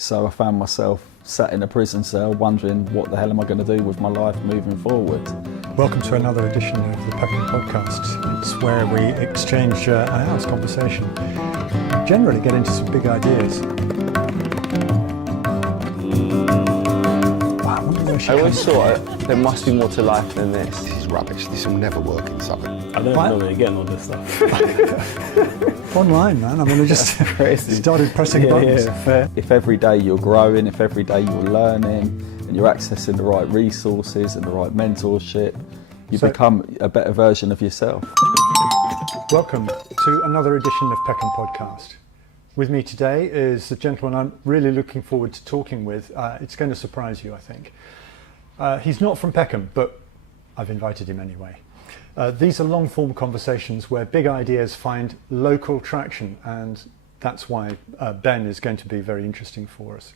so I found myself sat in a prison cell wondering what the hell am I going to do with my life moving forward. Welcome to another edition of the Peckham Podcast. It's where we exchange an hour's conversation, generally get into some big ideas. Wow, I wonder where she I always comes thought from. there must be more to life than this. This is rubbish. This will never work in Southern. I don't know where you're getting all this stuff. Online, man. I mean, I just started pressing buttons. If every day you're growing, if every day you're learning, and you're accessing the right resources and the right mentorship, you become a better version of yourself. Welcome to another edition of Peckham Podcast. With me today is a gentleman I'm really looking forward to talking with. It's going to surprise you, I think. He's not from Peckham, but I've invited him anyway. These are long-form conversations where big ideas find local traction, and that's why Ben is going to be very interesting for us.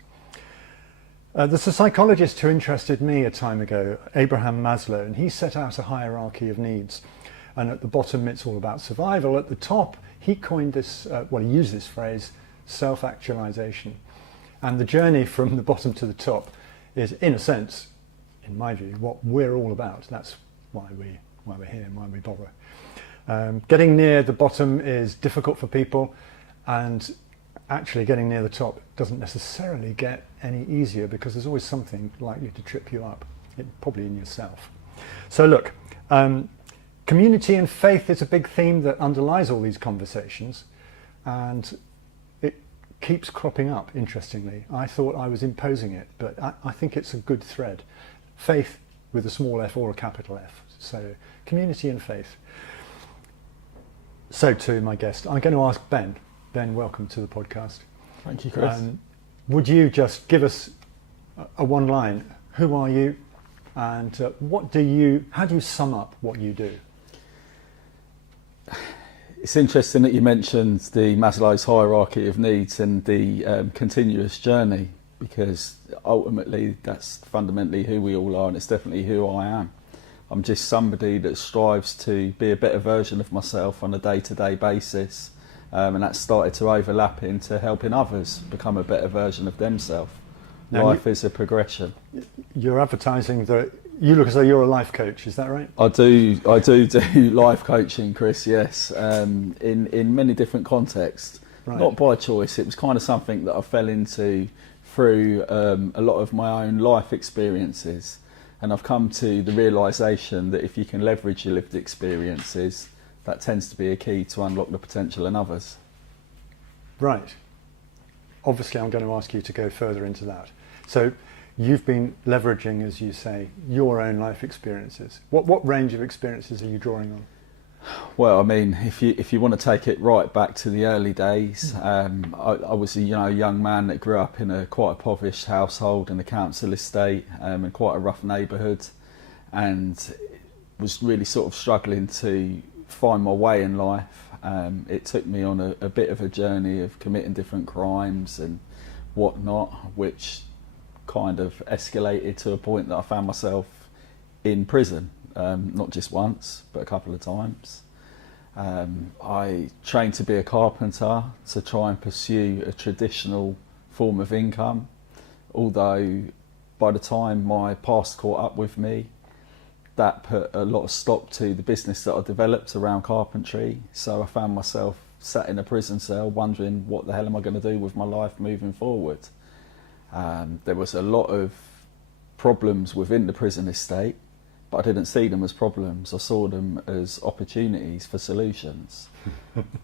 There's a psychologist who interested me a time ago, Abraham Maslow, and he set out a hierarchy of needs. And at the bottom, it's all about survival. At the top, he coined this, he used this phrase, self-actualization. And the journey from the bottom to the top is, in a sense, in my view, what we're all about. That's why we're here and why we bother. Getting near the bottom is difficult for people, and actually getting near the top doesn't necessarily get any easier because there's always something likely to trip you up, probably in yourself. So look, community and faith is a big theme that underlies all these conversations, and it keeps cropping up, interestingly. I thought I was imposing it, but I think it's a good thread. Faith with a small f or a capital F. So community and faith. So to my guest, I'm going to ask Ben. Ben, welcome to the podcast. Thank you, Chris. Would you just give us a one line? Who are you, and how do you sum up what you do? It's interesting that you mentioned the Maslow's hierarchy of needs and the continuous journey, because ultimately that's fundamentally who we all are, and it's definitely who I am. I'm just somebody that strives to be a better version of myself on a day-to-day basis, and that's started to overlap into helping others become a better version of themselves. Life is a progression. You're advertising that you look as though you're a life coach, is that right? I do life coaching, Chris, yes, in many different contexts. Right. Not by choice, it was kind of something that I fell into through a lot of my own life experiences. And I've come to the realisation that if you can leverage your lived experiences, that tends to be a key to unlock the potential in others. Right. Obviously, I'm going to ask you to go further into that. So you've been leveraging, as you say, your own life experiences. What range of experiences are you drawing on? Well, I mean, if you want to take it right back to the early days, I was a young man that grew up in quite a impoverished household in a council estate, in quite a rough neighbourhood, and was really sort of struggling to find my way in life. It took me on a bit of a journey of committing different crimes and whatnot, which kind of escalated to a point that I found myself in prison. Not just once, but a couple of times. I trained to be a carpenter to try and pursue a traditional form of income, although by the time my past caught up with me, that put a lot of stop to the business that I developed around carpentry. So I found myself sat in a prison cell wondering what the hell am I going to do with my life moving forward. There was a lot of problems within the prison estate, but I didn't see them as problems. I saw them as opportunities for solutions.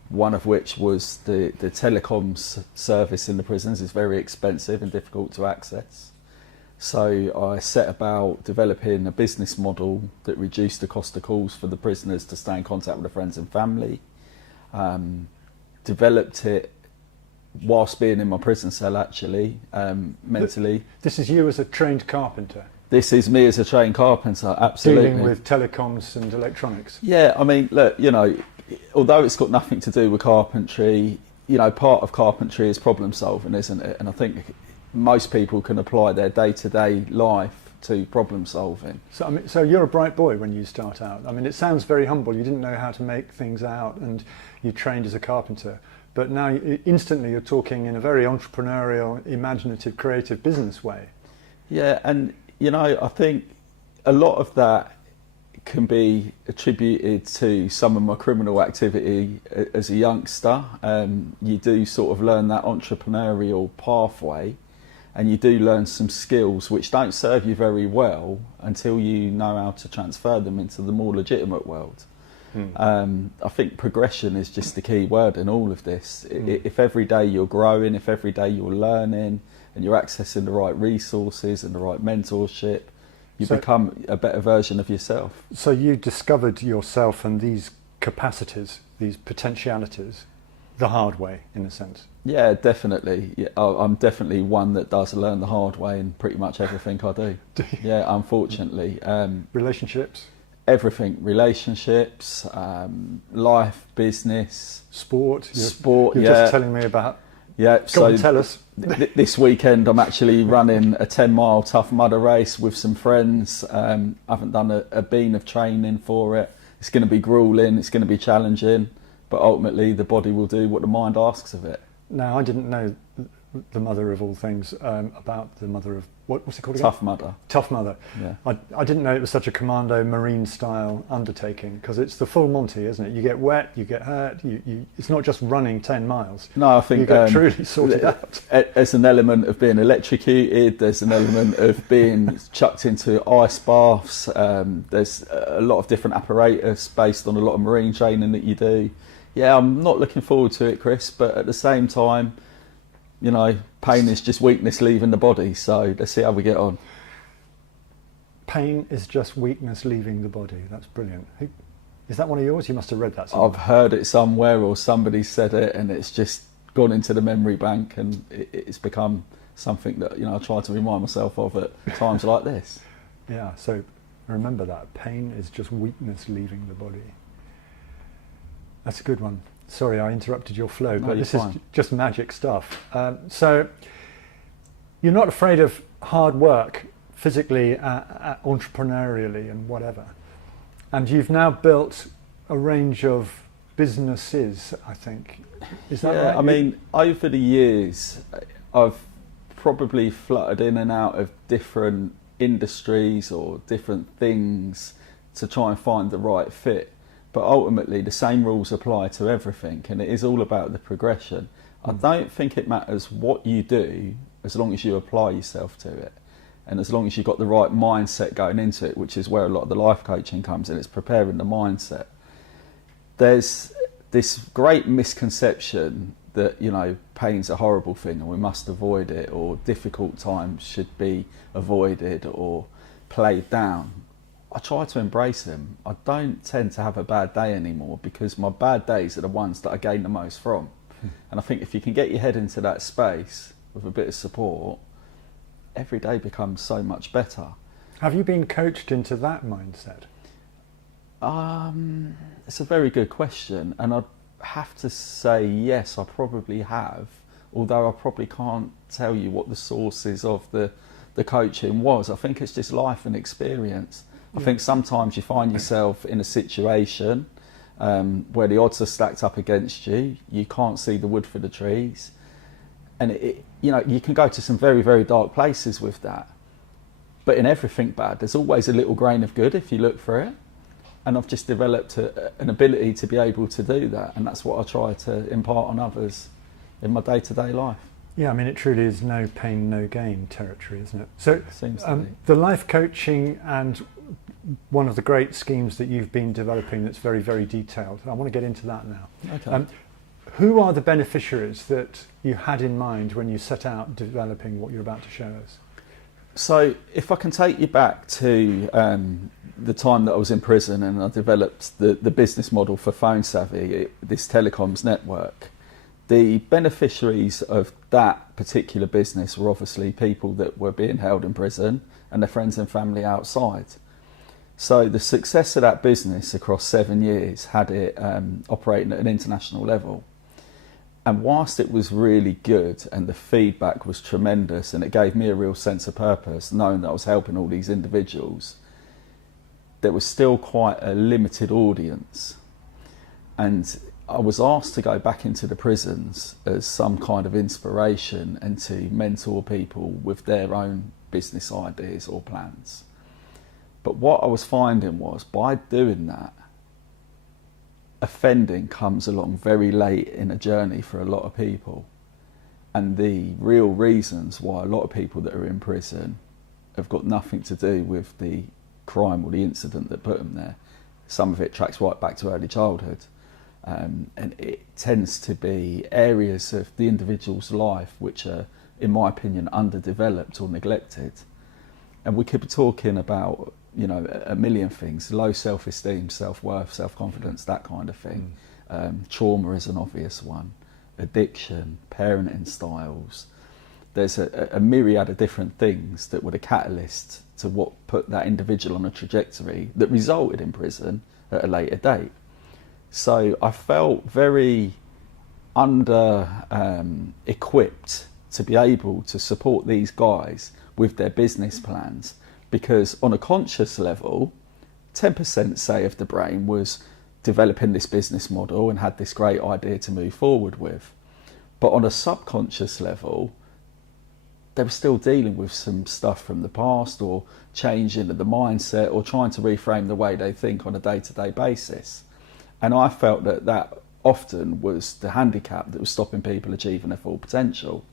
One of which was the telecoms service in the prisons is very expensive and difficult to access. So I set about developing a business model that reduced the cost of calls for the prisoners to stay in contact with their friends and family. Developed it whilst being in my prison cell, actually, mentally. This is you as a trained carpenter? This is me as a trained carpenter, absolutely. Dealing with telecoms and electronics? Yeah, I mean, look, although it's got nothing to do with carpentry, part of carpentry is problem solving, isn't it? And I think most people can apply their day-to-day life to problem solving. So you're a bright boy when you start out. I mean, it sounds very humble. You didn't know how to make things out and you trained as a carpenter. but now instantly you're talking in a very entrepreneurial, imaginative, creative business way. Yeah, and I think a lot of that can be attributed to some of my criminal activity as a youngster. You do sort of learn that entrepreneurial pathway, and you do learn some skills which don't serve you very well until you know how to transfer them into the more legitimate world. I think progression is just the key word in all of this. If every day you're growing, if every day you're learning and you're accessing the right resources and the right mentorship, you become a better version of yourself. So you discovered yourself and these capacities, these potentialities, the hard way, in a sense. Yeah, definitely. Yeah, I'm definitely one that does learn the hard way in pretty much everything I do. Yeah, unfortunately. Relationships? Everything. Relationships, life, business. Sport? Sport, You're just telling me about... Yeah, Go on, tell us. This weekend I'm actually running a 10-mile Tough Mudder race with some friends. I haven't done a bean of training for it. It's going to be grueling, it's going to be challenging, but ultimately the body will do what the mind asks of it. Now, I didn't know the mother of all things about the mother of... What's it called again? Tough Mudder. Tough Mudder. Yeah. I didn't know it was such a commando marine style undertaking, because it's the full Monty, isn't it? You get wet, you get hurt, it's not just running 10 miles. No, I think you get truly sorted out. There's an element of being electrocuted, there's an element of being chucked into ice baths, there's a lot of different apparatus based on a lot of marine training that you do. Yeah, I'm not looking forward to it, Chris, but at the same time, pain is just weakness leaving the body, so let's see how we get on. Pain is just weakness leaving the body. That's brilliant. Is that one of yours? You must have read that somewhere. I've heard it somewhere, or somebody said it, and it's just gone into the memory bank, and it's become something that I try to remind myself of at times like this. Yeah, so remember that. Pain is just weakness leaving the body. That's a good one. Sorry, I interrupted your flow, but this is just magic stuff. So you're not afraid of hard work, physically, entrepreneurially and whatever. And you've now built a range of businesses, I think. Is that right? Yeah, I mean, over the years, I've probably fluttered in and out of different industries or different things to try and find the right fit. But ultimately, the same rules apply to everything, and it is all about the progression. I don't think it matters what you do as long as you apply yourself to it, and as long as you've got the right mindset going into it, which is where a lot of the life coaching comes in. It's preparing the mindset. There's this great misconception that pain's a horrible thing and we must avoid it, or difficult times should be avoided or played down. I try to embrace them. I don't tend to have a bad day anymore, because my bad days are the ones that I gain the most from. And I think if you can get your head into that space with a bit of support, every day becomes so much better. Have you been coached into that mindset? It's a very good question, and I'd have to say yes, I probably have, although I probably can't tell you what the sources of the coaching was. I think it's just life and experience. I think sometimes you find yourself in a situation where the odds are stacked up against you. You can't see the wood for the trees, and you can go to some very, very dark places with that. But in everything bad, there's always a little grain of good if you look for it. And I've just developed an ability to be able to do that, and that's what I try to impart on others in my day-to-day life. Yeah, I mean, it truly is no pain, no gain territory, isn't it? So it seems to be. The life coaching, and one of the great schemes that you've been developing that's very, very detailed. I want to get into that now. Okay. Who are the beneficiaries that you had in mind when you set out developing what you're about to show us? So if I can take you back to the time that I was in prison and I developed the business model for Phone Savvy, this telecoms network, the beneficiaries of that particular business were obviously people that were being held in prison and their friends and family outside. So the success of that business across 7 years had it operating at an international level. And whilst it was really good and the feedback was tremendous and it gave me a real sense of purpose, knowing that I was helping all these individuals, there was still quite a limited audience. And I was asked to go back into the prisons as some kind of inspiration and to mentor people with their own business ideas or plans. But what I was finding was, by doing that, offending comes along very late in a journey for a lot of people. And the real reasons why a lot of people that are in prison have got nothing to do with the crime or the incident that put them there. Some of it tracks right back to early childhood. And it tends to be areas of the individual's life which are, in my opinion, underdeveloped or neglected. And we could be talking about, you know, a million things: low self-esteem, self-worth, self-confidence, that kind of thing. Trauma is an obvious one. Addiction, parenting styles. There's a myriad of different things that were the catalyst to what put that individual on a trajectory that resulted in prison at a later date. So I felt very equipped to be able to support these guys with their business plans, because on a conscious level, 10% say of the brain was developing this business model and had this great idea to move forward with. But on a subconscious level, they were still dealing with some stuff from the past, or changing the mindset, or trying to reframe the way they think on a day-to-day basis. And I felt that that often was the handicap that was stopping people achieving their full potential.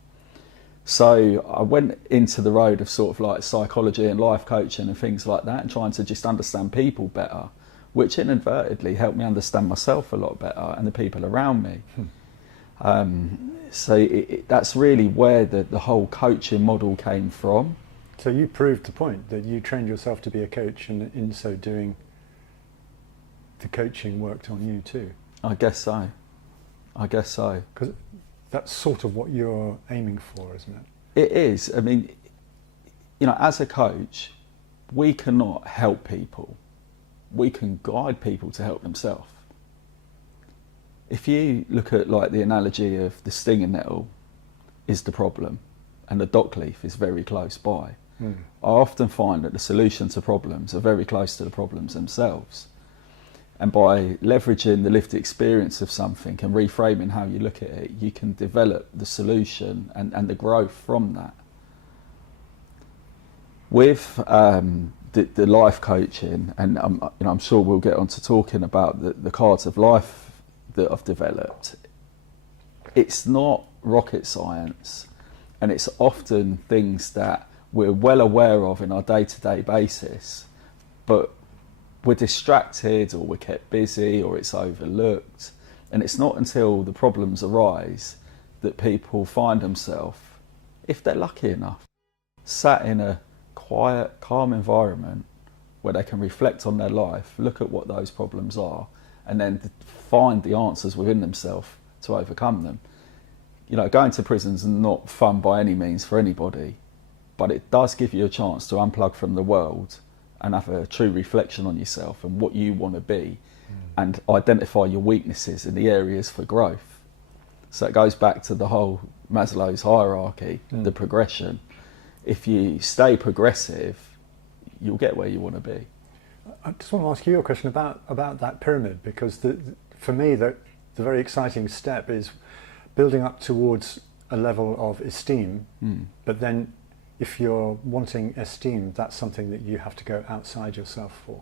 So I went into the road of sort of like psychology and life coaching and things like that, and trying to just understand people better, which inadvertently helped me understand myself a lot better and the people around me. That's really where the whole coaching model came from. So you proved the point that you trained yourself to be a coach, and in so doing, the coaching worked on you too. I guess so. Because that's sort of what you're aiming for, isn't it? It is. I mean, you know, as a coach, we cannot help people. We can guide people to help themselves. If you look at like the analogy of the stinging nettle is the problem, and the dock leaf is very close by, I often find that the solution to problems are very close to the problems themselves. And by leveraging the lived experience of something and reframing how you look at it, you can develop the solution and the growth from that. With the life coaching, and I'm sure we'll get on to talking about the cards of life that I've developed, it's not rocket science, and it's often things that we're well aware of in our day-to-day basis, but we're distracted, or we're kept busy, or it's overlooked. And it's not until the problems arise that people find themselves, if they're lucky enough, sat in a quiet, calm environment where they can reflect on their life, look at what those problems are, and then find the answers within themselves to overcome them. You know, going to prison's not fun by any means for anybody, but it does give you a chance to unplug from the world and have a true reflection on yourself and what you want to be, and identify your weaknesses and the areas for growth. So it goes back to the whole Maslow's hierarchy, the progression. If you stay progressive, you'll get where you want to be. I just want to ask you a question about that pyramid, because for me the very exciting step is building up towards a level of esteem, but then if you're wanting esteem, that's something that you have to go outside yourself for.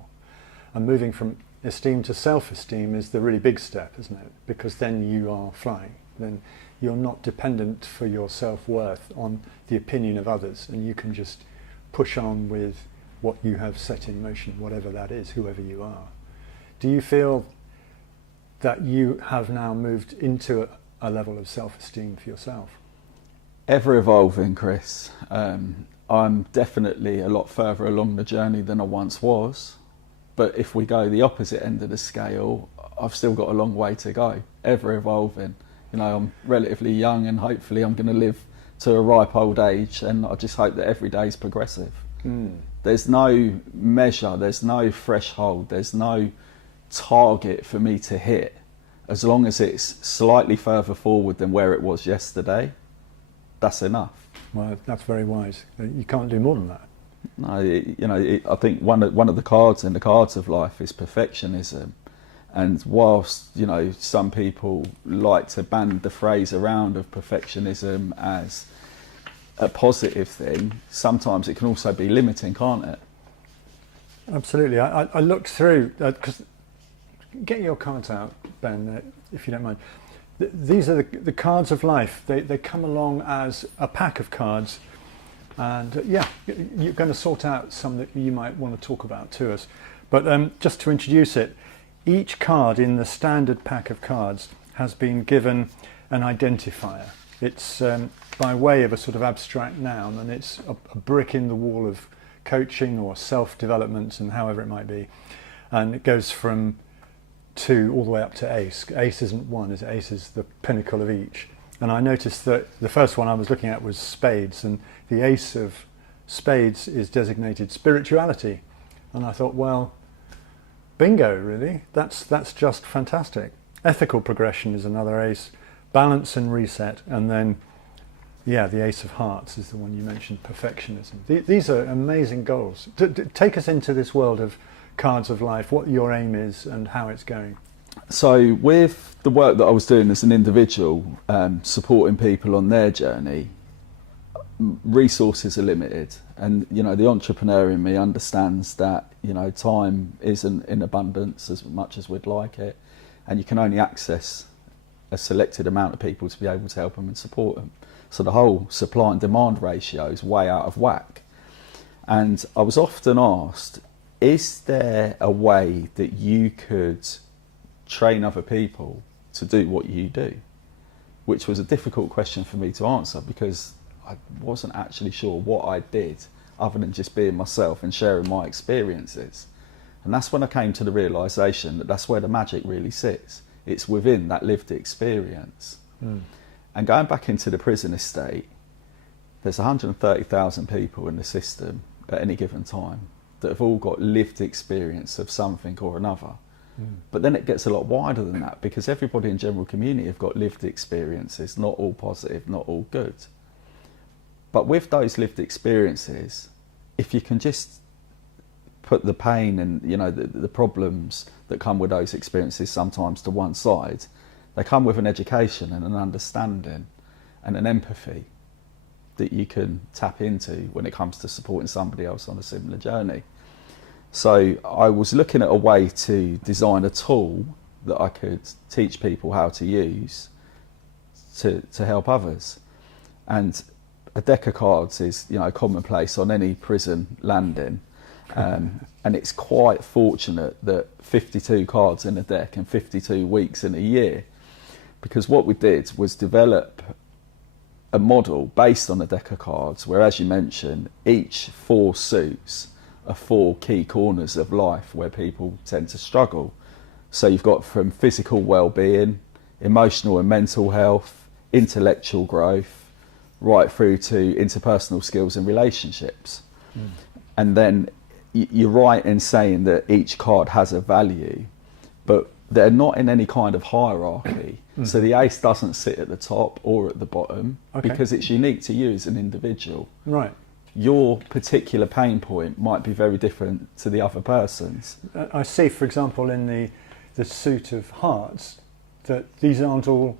And moving from esteem to self-esteem is the really big step, isn't it? Because then you are flying. Then you're not dependent for your self-worth on the opinion of others, and you can just push on with what you have set in motion, whatever that is, whoever you are. Do you feel that you have now moved into a level of self-esteem for yourself? Ever evolving, Chris. I'm definitely a lot further along the journey than I once was, but if we go the opposite end of the scale, I've still got a long way to go. Ever evolving. You know, I'm relatively young, and hopefully I'm going to live to a ripe old age, and I just hope that every day is progressive. There's no measure, there's no threshold, there's no target for me to hit, as long as it's slightly further forward than where it was yesterday. That's enough. Well, that's very wise. You can't do more than that. No, I think one of the cards in the cards of life is perfectionism, And whilst, you know, some people like to band the phrase around of perfectionism as a positive thing, sometimes it can also be limiting, can't it? Absolutely. I looked through, because get your cards out, Ben, if you don't mind. These are the cards of life. They come along as a pack of cards, and you're going to sort out some that you might want to talk about to us. But just to introduce it, each card in the standard pack of cards has been given an identifier. It's by way of a sort of abstract noun, and it's a brick in the wall of coaching or self-development and however it might be. And it goes from 2 all the way up to ace. Ace isn't 1, is it? Ace is the pinnacle of each. And I noticed that the first one I was looking at was spades, and the ace of spades is designated spirituality. And I thought, well, bingo, really. That's just fantastic. Ethical progression is another ace. Balance and reset. And then, the ace of hearts is the one you mentioned, perfectionism. These are amazing goals. Take us into this world of cards of life, what your aim is and how it's going. So with the work that I was doing as an individual, supporting people on their journey, resources are limited, and you know, the entrepreneur in me understands that, you know, time isn't in abundance as much as we'd like it, and you can only access a selected amount of people to be able to help them and support them. So the whole supply and demand ratio is way out of whack. And I was often asked, is there a way that you could train other people to do what you do? Which was a difficult question for me to answer, because I wasn't actually sure what I did other than just being myself and sharing my experiences. And that's when I came to the realisation that that's where the magic really sits. It's within that lived experience. And going back into the prison estate, there's 130,000 people in the system at any given time that have all got lived experience of something or another. But then it gets a lot wider than that, because everybody in general community have got lived experiences, not all positive, not all good. But with those lived experiences, if you can just put the pain and, you know, the problems that come with those experiences sometimes to one side, they come with an education and an understanding and an empathy that you can tap into when it comes to supporting somebody else on a similar journey. So I was looking at a way to design a tool that I could teach people how to use to help others. And a deck of cards is, you know, commonplace on any prison landing. And it's quite fortunate that 52 cards in a deck and 52 weeks in a year, because what we did was develop a model based on a deck of cards where, as you mentioned, each 4 suits are 4 key corners of life where people tend to struggle. So you've got from physical well-being, emotional and mental health, intellectual growth, right through to interpersonal skills and relationships. And then you're right in saying that each card has a value, but they're not in any kind of hierarchy. So the ace doesn't sit at the top or at the bottom, because it's unique to you as an individual. Right. Your particular pain point might be very different to the other person's. I see, for example, in the suit of hearts, that these aren't all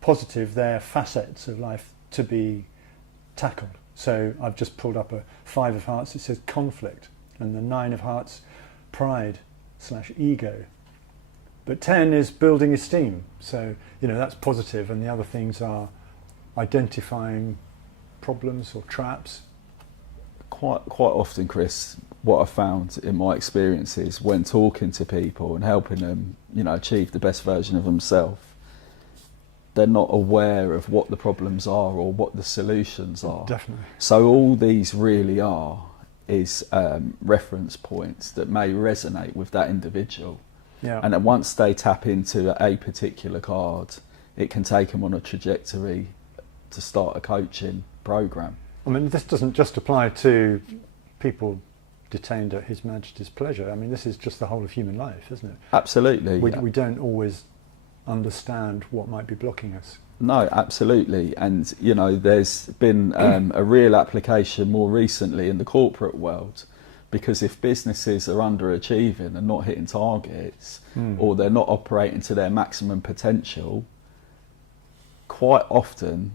positive, they're facets of life to be tackled. So I've just pulled up a 5 of hearts, it says conflict, and the 9 of hearts, pride/ego. But 10 is building esteem, so you know that's positive, and the other things are identifying problems or traps. Quite often, Chris, what I've found in my experiences when talking to people and helping them, you know, achieve the best version of themselves, they're not aware of what the problems are or what the solutions are. Definitely. So all these really are is reference points that may resonate with that individual. Yeah. And then once they tap into a particular card, it can take them on a trajectory to start a coaching program. I mean, this doesn't just apply to people detained at His Majesty's pleasure. I mean, this is just the whole of human life, isn't it? Absolutely. We don't always understand what might be blocking us. No, absolutely. And, you know, there's been a real application more recently in the corporate world Because if businesses are underachieving and not hitting targets, or they're not operating to their maximum potential, quite often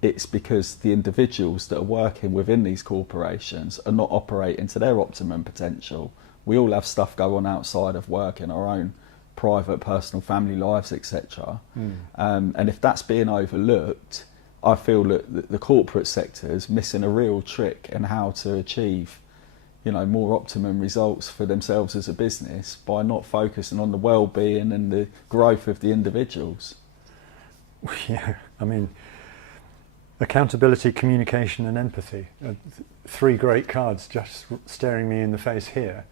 it's because the individuals that are working within these corporations are not operating to their optimum potential. We all have stuff go on outside of work in our own private, personal, family lives, etc. And if that's being overlooked, I feel that the corporate sector is missing a real trick in how to achieve, more optimum results for themselves as a business by not focusing on the well-being and the growth of the individuals. Yeah, I mean, accountability, communication and empathy. Three great cards just staring me in the face here.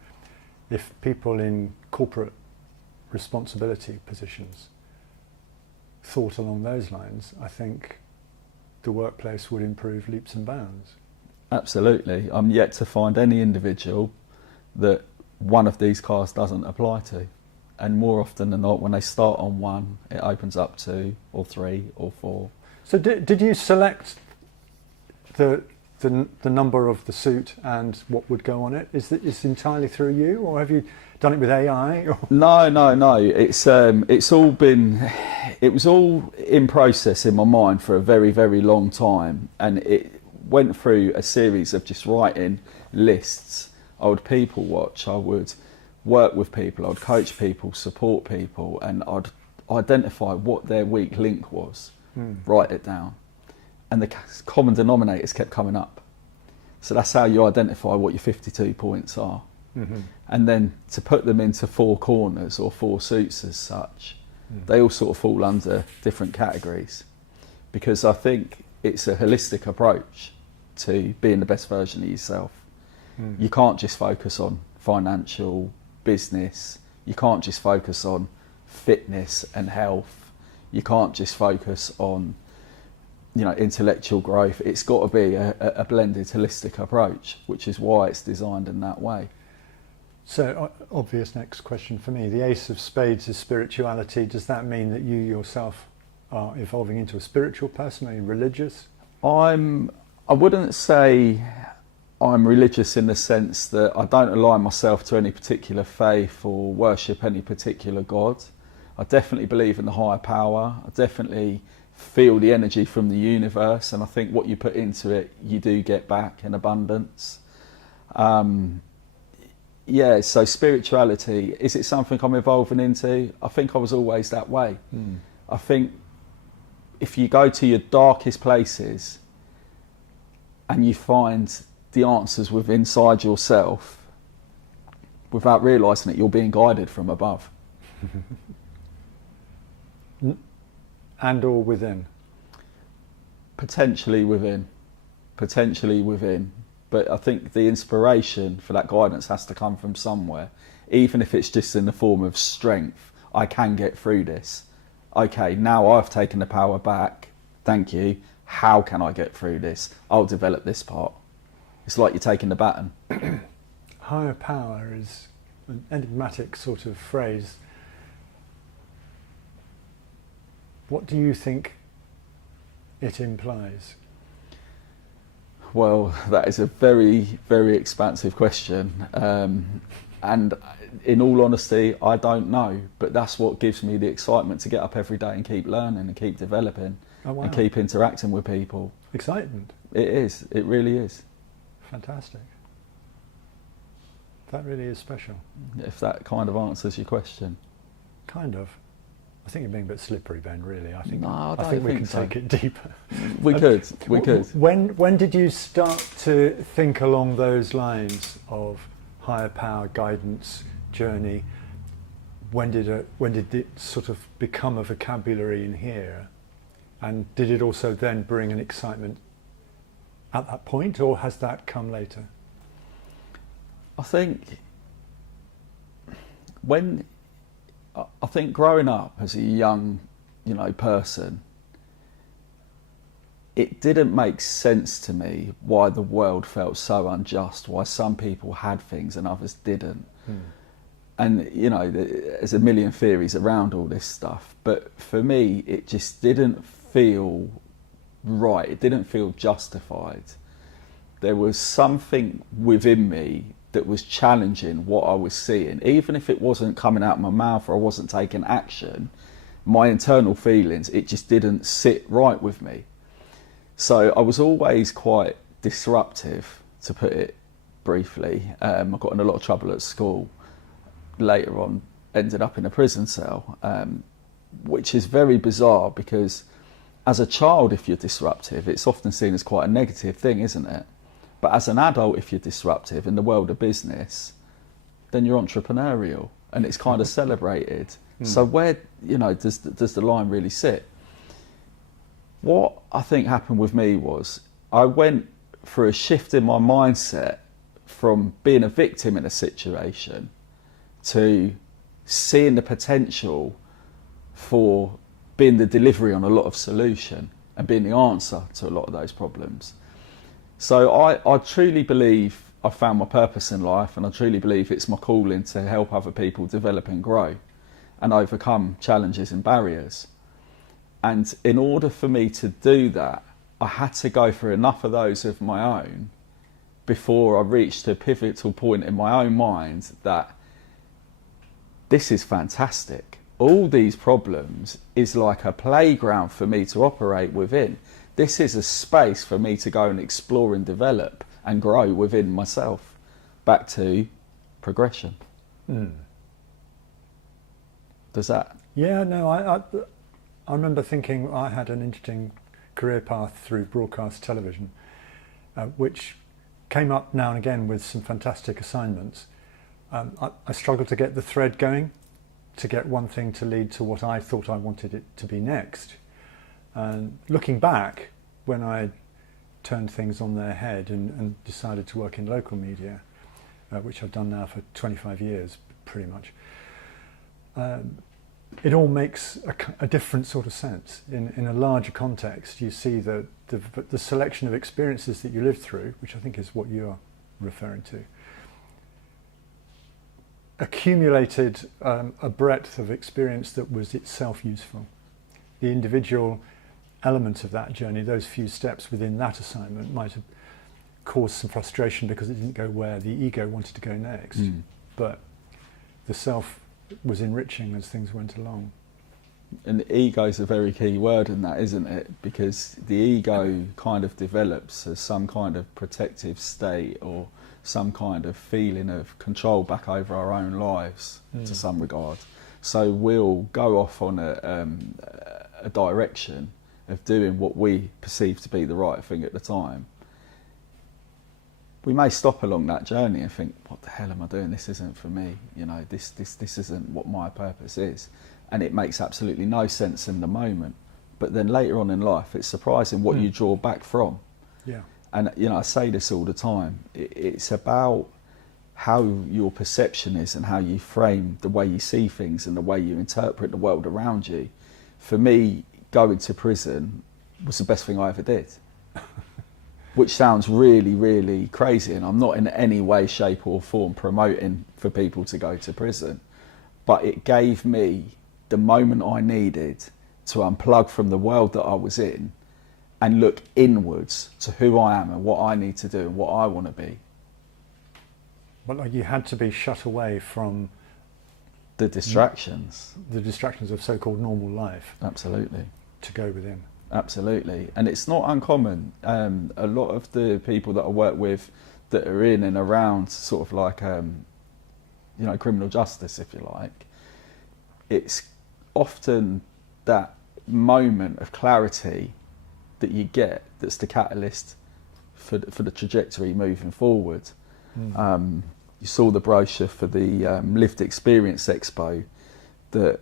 If people in corporate responsibility positions thought along those lines, I think the workplace would improve leaps and bounds. Absolutely. I'm yet to find any individual that one of these cards doesn't apply to. And more often than not, when they start on one, it opens up 2 or 3 or 4. So did you select the number of the suit and what would go on it? Is it entirely through you, or have you done it with AI? Or? No. It's all been. It was all in process in my mind for a very, very long time, and it went through a series of just writing lists. I would people watch. I would work with people. I'd coach people, support people, and I'd identify what their weak link was. Write it down, and the common denominators kept coming up. So that's how you identify what your 52 points are. And then to put them into 4 corners or 4 suits as such, they all sort of fall under different categories, because I think it's a holistic approach to being the best version of yourself. You can't just focus on financial, business, you can't just focus on fitness and health. You can't just focus on, intellectual growth. It's got to be a blended, holistic approach, which is why it's designed in that way. So, obvious next question for me. The Ace of Spades is spirituality. Does that mean that you yourself are evolving into a spiritual person? Are you religious? I wouldn't say I'm religious in the sense that I don't align myself to any particular faith or worship any particular god. I definitely believe in the higher power. I definitely feel the energy from the universe, and I think what you put into it, you do get back in abundance. So spirituality, is it something I'm evolving into? I think I was always that way. I think if you go to your darkest places and you find the answers within inside yourself, without realising it, you're being guided from above. And or within? Potentially within. But I think the inspiration for that guidance has to come from somewhere, even if it's just in the form of strength. I can get through this. Okay, now I've taken the power back. Thank you. How can I get through this? I'll develop this part. It's like you're taking the baton. Higher power is an enigmatic sort of phrase. What do you think it implies? Well, that is a very, very expansive question. And in all honesty, I don't know. But that's what gives me the excitement to get up every day and keep learning and keep developing and keep interacting with people. Excitement? It is. It really is. Fantastic. That really is special. If that kind of answers your question. Kind of. I think you're being a bit slippery, Ben, really. I think we can so. take it deeper. We could. When did you start to think along those lines of higher power, guidance, journey? When did it sort of become a vocabulary in here? And did it also then bring an excitement at that point, or has that come later? I think growing up as a young, person, it didn't make sense to me why the world felt so unjust, why some people had things and others didn't. And, there's a million theories around all this stuff. But for me, it just didn't feel right. It didn't feel justified. There was something within me that was challenging what I was seeing, even if it wasn't coming out of my mouth or I wasn't taking action, my internal feelings, it just didn't sit right with me. So I was always quite disruptive, to put it briefly. I got in a lot of trouble at school. Later on, ended up in a prison cell, which is very bizarre because as a child, if you're disruptive, it's often seen as quite a negative thing, isn't it? But as an adult, if you're disruptive in the world of business, then you're entrepreneurial and it's kind of celebrated. So where, does the line really sit? What I think happened with me was I went through a shift in my mindset from being a victim in a situation to seeing the potential for being the delivery on a lot of solution and being the answer to a lot of those problems. So I truly believe I found my purpose in life, and I truly believe it's my calling to help other people develop and grow and overcome challenges and barriers. And in order for me to do that, I had to go through enough of those of my own before I reached a pivotal point in my own mind that this is fantastic. All these problems is like a playground for me to operate within. This is a space for me to go and explore and develop and grow within myself. Back to progression. Does that? Yeah, no, I remember thinking I had an interesting career path through broadcast television, which came up now and again with some fantastic assignments. I struggled to get the thread going, to get one thing to lead to what I thought I wanted it to be next. And looking back, when I turned things on their head and decided to work in local media, which I've done now for 25 years, pretty much, it all makes a different sort of sense. In a larger context, you see the selection of experiences that you lived through, which I think is what you're referring to, accumulated a breadth of experience that was itself useful. The individual element of that journey, those few steps within that assignment, might have caused some frustration because it didn't go where the ego wanted to go next. But the self was enriching as things went along. And the ego is a very key word in that, isn't it? Because the ego kind of develops as some kind of protective state or some kind of feeling of control back over our own lives to some regard. So we'll go off on a direction of doing what we perceive to be the right thing at the time. We may stop along that journey and think, what the hell am I doing? This isn't for me. This isn't what my purpose is. And it makes absolutely no sense in the moment. But then later on in life, it's surprising what you draw back from. Yeah. And I say this all the time. It's about how your perception is and how you frame the way you see things and the way you interpret the world around you. For me, going to prison was the best thing I ever did. Which sounds really, really crazy, and I'm not in any way, shape or form promoting for people to go to prison. But it gave me the moment I needed to unplug from the world that I was in and look inwards to who I am and what I need to do and what I want to be. But like you had to be shut away from The distractions. the distractions of so-called normal life Absolutely. to go within. Absolutely. And it's not uncommon. A lot of the people that I work with that are in and around sort of like, criminal justice, if you like, it's often that moment of clarity that you get that's the catalyst for the trajectory moving forward. You saw the brochure for the Lived Experience Expo that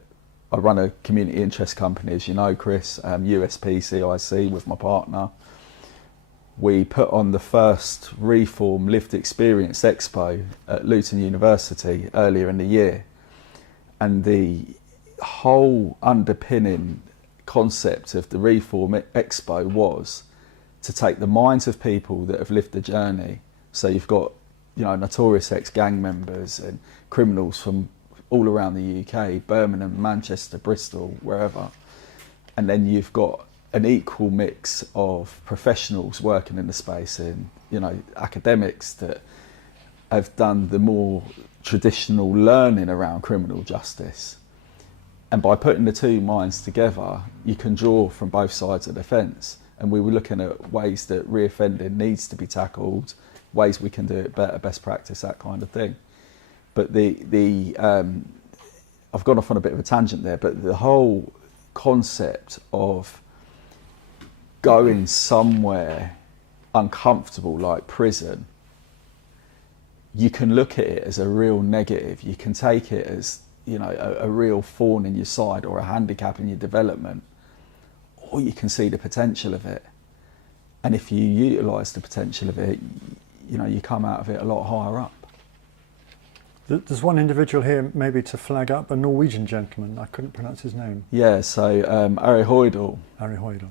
I run a community interest company, as you know, Chris, USP CIC with my partner. We put on the first Reform Lived Experience Expo at Luton University earlier in the year. And the whole underpinning concept of the Reform Expo was to take the minds of people that have lived the journey. So you've got, notorious ex-gang members and criminals from all around the UK, Birmingham, Manchester, Bristol, wherever. And then you've got an equal mix of professionals working in the space and, academics that have done the more traditional learning around criminal justice. And by putting the two minds together, you can draw from both sides of the fence. And we were looking at ways that reoffending needs to be tackled, ways we can do it better, best practice, that kind of thing. But I've gone off on a bit of a tangent there, but the whole concept of going somewhere uncomfortable like prison, you can look at it as a real negative. You can take it as, you know, a real thorn in your side or a handicap in your development, or you can see the potential of it. And if you utilise the potential of it, you know, you come out of it a lot higher up. There's one individual here maybe to flag up, a Norwegian gentleman. I couldn't pronounce his name. Yeah, so Ari Hoydal. Ari Hoydal.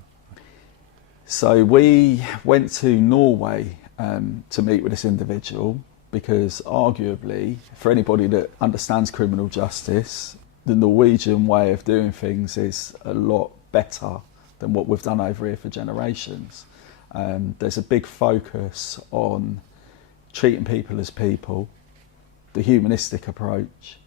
So we went to Norway to meet with this individual because arguably, for anybody that understands criminal justice, the Norwegian way of doing things is a lot better than what we've done over here for generations. There's a big focus on treating people as people, the humanistic approach.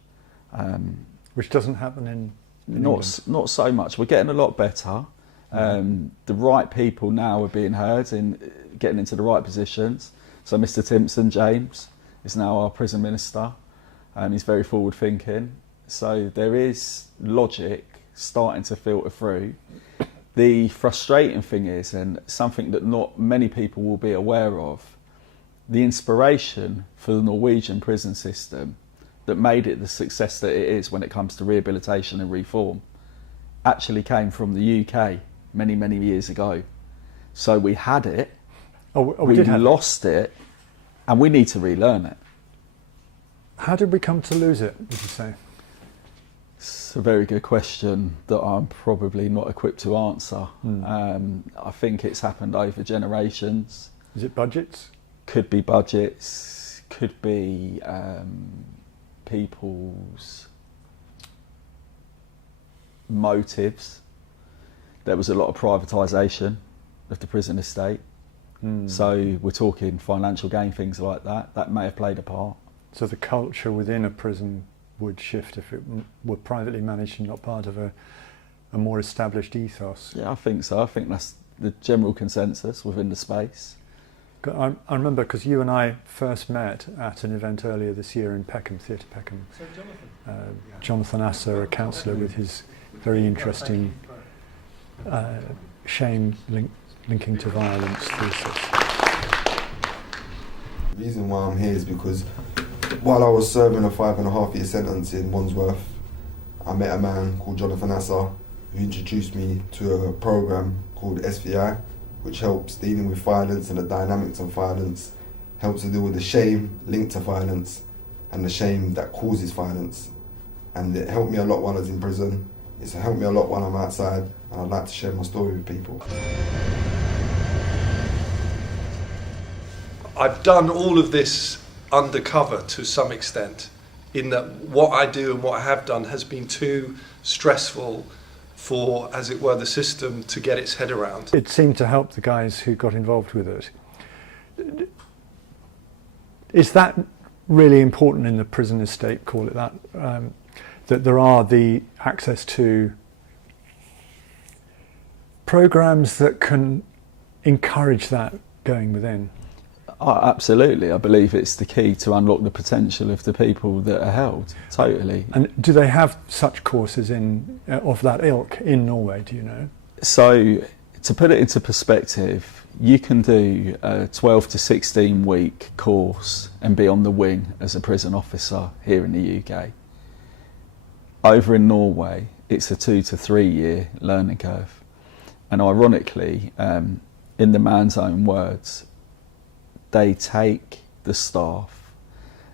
Which doesn't happen in not so much. We're getting a lot better. The right people now are being heard in getting into the right positions. So Mr. Timpson, James, is now our prison minister. He's very forward thinking. So there is logic starting to filter through. The frustrating thing is, and something that not many people will be aware of, the inspiration for the Norwegian prison system that made it the success that it is when it comes to rehabilitation and reform actually came from the UK many, many years ago. So we had it, we lost it, and we need to relearn it. How did we come to lose it, would you say? It's a very good question that I'm probably not equipped to answer. I think it's happened over generations. Is it budgets? Could be budgets, could be people's motives. There was a lot of privatisation of the prison estate. So we're talking financial gain, things like that. That may have played a part. So the culture within a prison would shift if it were privately managed and not part of a more established ethos. Yeah, I think so. I think that's the general consensus within the space. I remember because you and I first met at an event earlier this year in Peckham, Theatre Peckham. So Jonathan Asser, a counsellor, with his very interesting shame linking to violence thesis. The reason why I'm here is because while I was serving a 5.5-year sentence in Wandsworth, I met a man called Jonathan Asser who introduced me to a programme called SVI, which helps dealing with violence and the dynamics of violence, helps to deal with the shame linked to violence and the shame that causes violence. And it helped me a lot while I was in prison. It's helped me a lot while I'm outside, and I'd like to share my story with people. I've done all of this undercover to some extent, in that what I do and what I have done has been too stressful for, as it were, the system to get its head around. It seemed to help the guys who got involved with it. Is that really important in the prison estate, call it that, that there are the access to programs that can encourage that going within? Oh, absolutely. I believe it's the key to unlock the potential of the people that are held. Totally. And do they have such courses in of that ilk in Norway, do you know? So, to put it into perspective, you can do a 12 to 16 week course and be on the wing as a prison officer here in the UK. Over in Norway, it's a 2 to 3 year learning curve. And ironically, in the man's own words, they take the staff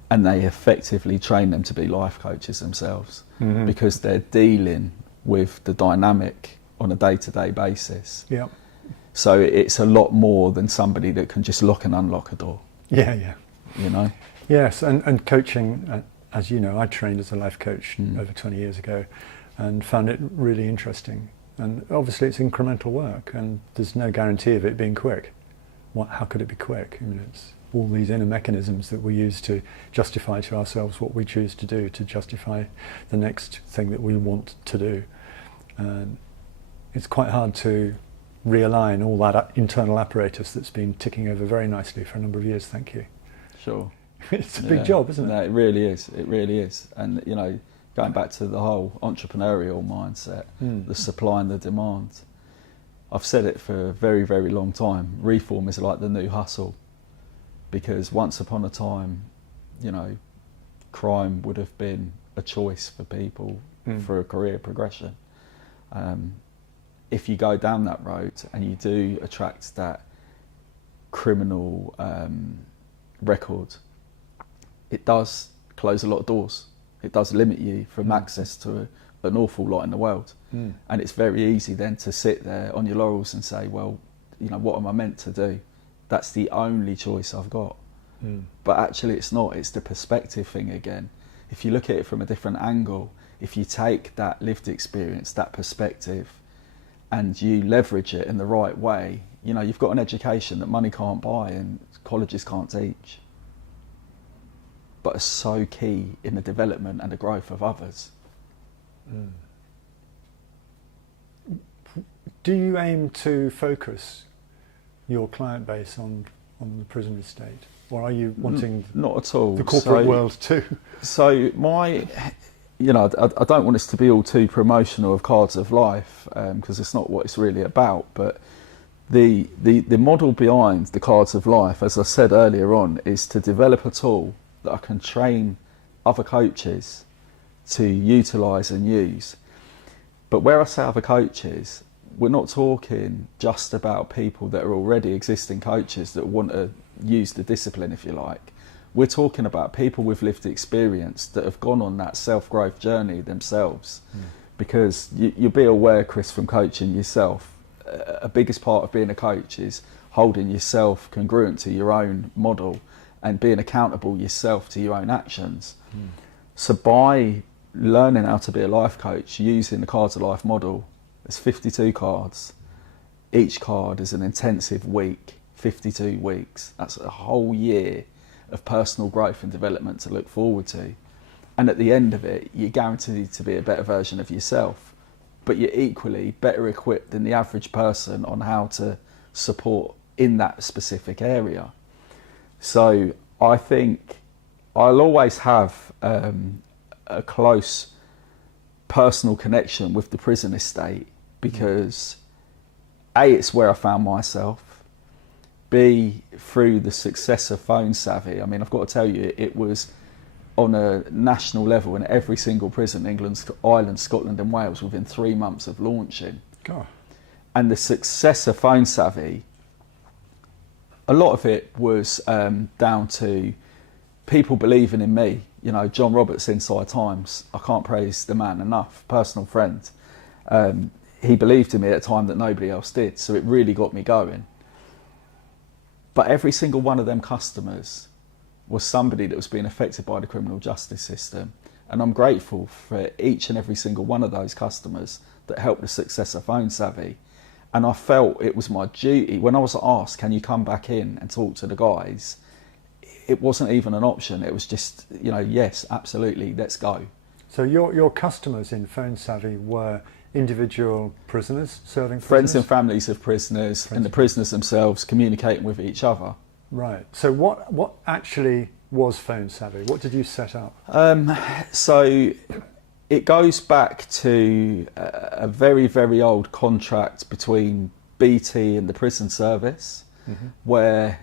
and they effectively train them to be life coaches themselves, because they're dealing with the dynamic on a day-to-day basis. Yeah. So it's a lot more than somebody that can just lock and unlock a door. Yeah. You know? Yes, and coaching, as you know, I trained as a life coach over 20 years ago and found it really interesting. And obviously it's incremental work and there's no guarantee of it being quick. How could it be quick? I mean, all these inner mechanisms that we use to justify to ourselves what we choose to do, to justify the next thing that we want to do. And it's quite hard to realign all that internal apparatus that's been ticking over very nicely for a number of years. Thank you. Sure. It's a big job, isn't it? No, it really is. It really is. And, you know, going back to the whole entrepreneurial mindset, the supply and the demand. I've said it for a very, very long time. Reform is like the new hustle. Because once upon a time, you know, crime would have been a choice for people for a career progression. If you go down that road and you do attract that criminal record, it does close a lot of doors. It does limit you from access to an awful lot in the world. And it's very easy then to sit there on your laurels and say, well, you know, what am I meant to do? That's the only choice I've got. But actually it's not. It's the perspective thing again. If you look at it from a different angle, if you take that lived experience, that perspective, and you leverage it in the right way, you know, you've got an education that money can't buy and colleges can't teach, but are so key in the development and the growth of others. Do you aim to focus your client base on the prison estate, or are you wanting not at all the corporate world too? So you know, I don't want us to be all too promotional of Cards of Life, because it's not what it's really about. But the model behind the Cards of Life, as I said earlier on, is to develop a tool that I can train other coaches to utilise and use. But where I say other coaches, we're not talking just about people that are already existing coaches that want to use the discipline, if you like. We're talking about people with lived experience that have gone on that self-growth journey themselves. Because you'll be aware, Chris, from coaching yourself, a biggest part of being a coach is holding yourself congruent to your own model and being accountable yourself to your own actions. So by learning how to be a life coach using the Cards of Life model, there's 52 cards. Each card is an intensive week, 52 weeks. That's a whole year of personal growth and development to look forward to. And at the end of it, you're guaranteed to be a better version of yourself, but you're equally better equipped than the average person on how to support in that specific area. So I think I'll always have a close personal connection with the prison estate, because A, it's where I found myself. B, through the success of Phone Savvy. I mean, I've got to tell you, it was on a national level in every single prison, England, Ireland, Scotland and Wales, within 3 months of launching. God. And the success of Phone Savvy, a lot of it was down to people believing in me. You know, John Roberts, Inside Times, I can't praise the man enough, personal friend. He believed in me at a time that nobody else did, so it really got me going. But every single one of them customers was somebody that was being affected by the criminal justice system. And I'm grateful for each and every single one of those customers that helped the success of Phone Savvy. And I felt it was my duty, when I was asked, can you come back in and talk to the guys? It wasn't even an option. It was just, you know, yes, absolutely, let's go. So your customers in Phone Savvy were individual prisoners, serving prisoners? Friends and families of prisoners, and the prisoners themselves communicating with each other. Right. So what actually was Phone Savvy? What did you set up? So it goes back to a very, very old contract between BT and the prison service, where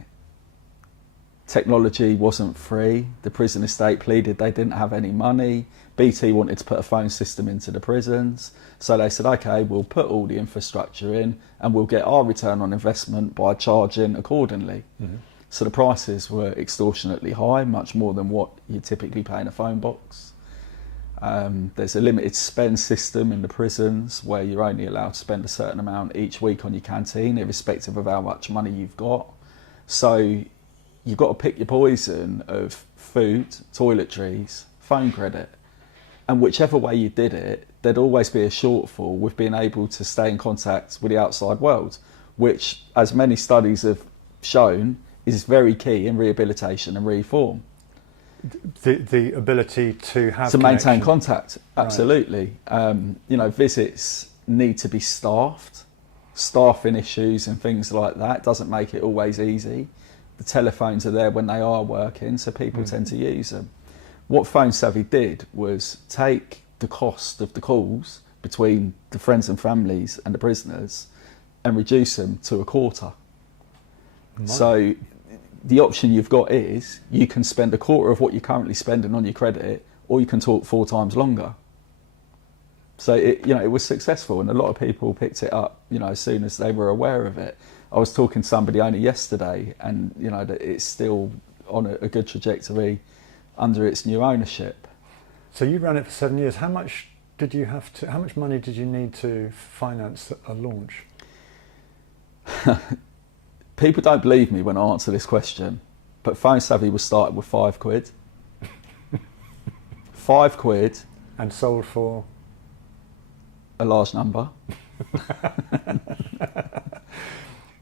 technology wasn't free. The prison estate pleaded they didn't have any money. BT wanted to put a phone system into the prisons. So they said, okay, we'll put all the infrastructure in and we'll get our return on investment by charging accordingly. So the prices were extortionately high, much more than what you typically pay in a phone box. There's a limited spend system in the prisons where you're only allowed to spend a certain amount each week on your canteen, irrespective of how much money you've got. So you've got to pick your poison of food, toiletries, phone credit. And whichever way you did it, there'd always be a shortfall with being able to stay in contact with the outside world, which, as many studies have shown, is very key in rehabilitation and reform. The ability to have To maintain connection. contact, absolutely. Visits need to be staffed. Staffing issues and things like that doesn't make it always easy. The telephones are there when they are working, so people tend to use them. What Phone Savvy did was take the cost of the calls between the friends and families and the prisoners and reduce them to a quarter. Right. So the option you've got is you can spend a quarter of what you're currently spending on your credit, or you can talk 4 times longer. So it was successful, and a lot of people picked it up, as soon as they were aware of it. I was talking to somebody only yesterday, and that it's still on a good trajectory under its new ownership. So you ran it for 7 years. How much money did you need to finance a launch? People don't believe me when I answer this question, but Phone Savvy was started with £5. £5. And sold for? A large number.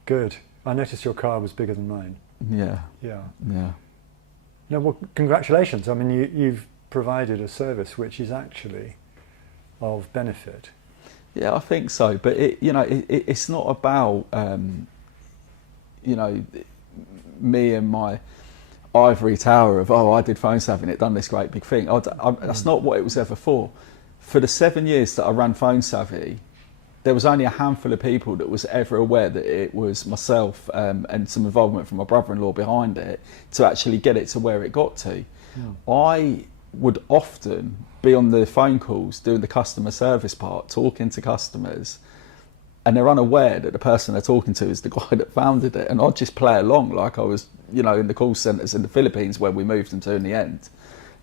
Good. I noticed your car was bigger than mine. Yeah. Yeah. Yeah. No, well, congratulations. I mean, you've provided a service which is actually of benefit. Yeah, I think so. But it's not about me and my ivory tower of I did Phone Savvy and it done this great big thing. That's not what it was ever for. For the 7 years that I ran Phone Savvy, there was only a handful of people that was ever aware that it was myself and some involvement from my brother-in-law behind it to actually get it to where it got to. Yeah. I would often be on the phone calls doing the customer service part, talking to customers, and they're unaware that the person they're talking to is the guy that founded it. And I'd just play along like I was, in the call centres in the Philippines where we moved them to in the end.